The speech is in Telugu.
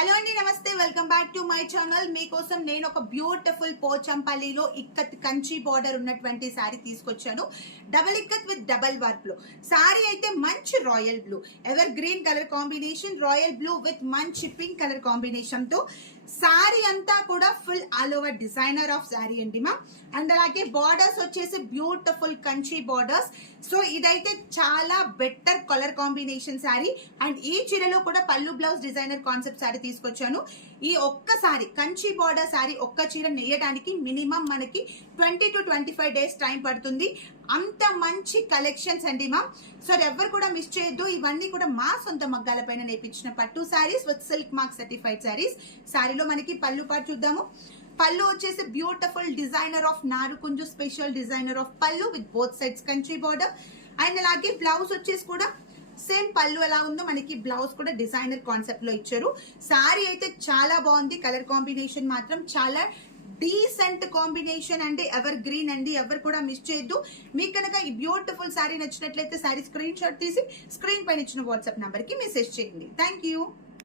హలో అండి, నమస్తే. Welcome back to my channel. మీకోసం నేను ఒక బ్యూటిఫుల్ పోచంపల్లిలో ఇక్కత్ కంచి బార్డర్ ఉన్నటువంటి శారీ తీసుకొచ్చాను. Double ikat with double work లో శారీ అయితే మంచి royal blue, ever green colour combination, royal blue with మంచి పింక్ కలర్ కాంబినేషన్ తో శారీ అంతా కూడా full all over designer of sari అండి మా. అండ్ అలాగే బార్డర్స్ వచ్చేసి బ్యూటిఫుల్ కంచి బార్డర్స్. సో ఇదైతే చాలా better colour combination sari. And ఈ చీరలో కూడా పళ్ళు బ్లౌజ్ డిజైనర్ కాన్సెప్ట్ శారీ తీసుకొచ్చాను. ఈ ఒక్కసారి కంచి బార్డర్ శారీ ఒక్క చీర నేయడానికి మినిమం మనకి 20 to 25 డేస్ టైం పడుతుంది. అంత మంచి కలెక్షన్స్ అండి మా. సో ఎవరు కూడా మిస్ చేయొద్దు. ఇవన్నీ కూడా మా సొంత మగ్గాల పైన నేర్పించిన పట్టు saris with silk mark certified saris. శారీలో మనకి పళ్ళు పాటు చూద్దాము. పళ్ళు వచ్చేసి బ్యూటిఫుల్ డిజైనర్ ఆఫ్ నారుకుంజు స్పెషల్ డిజైనర్ ఆఫ్ పళ్ళు with both sides Kanchi border. And అలాగే బ్లౌజ్ వచ్చేసి కూడా సేమ్ పళ్ళు ఎలా ఉందో మనకి బ్లౌజ్ కూడా డిజైనర్ కాన్సెప్ట్ లో ఇచ్చారు. శారీ అయితే చాలా బాగుంది. కలర్ కాంబినేషన్ మాత్రం చాలా డీసెంట్ కాంబినేషన్ అండి, ఎవర్ గ్రీన్ అండి. ఎవరు కూడా మిస్ చేయొద్దు. మీకు కనుక ఈ బ్యూటిఫుల్ శారీ నచ్చినట్లయితే శారీ స్క్రీన్ షాట్ తీసి స్క్రీన్ పైన ఇచ్చిన వాట్సాప్ నంబర్ కి మెసేజ్ చేయండి. Thank you.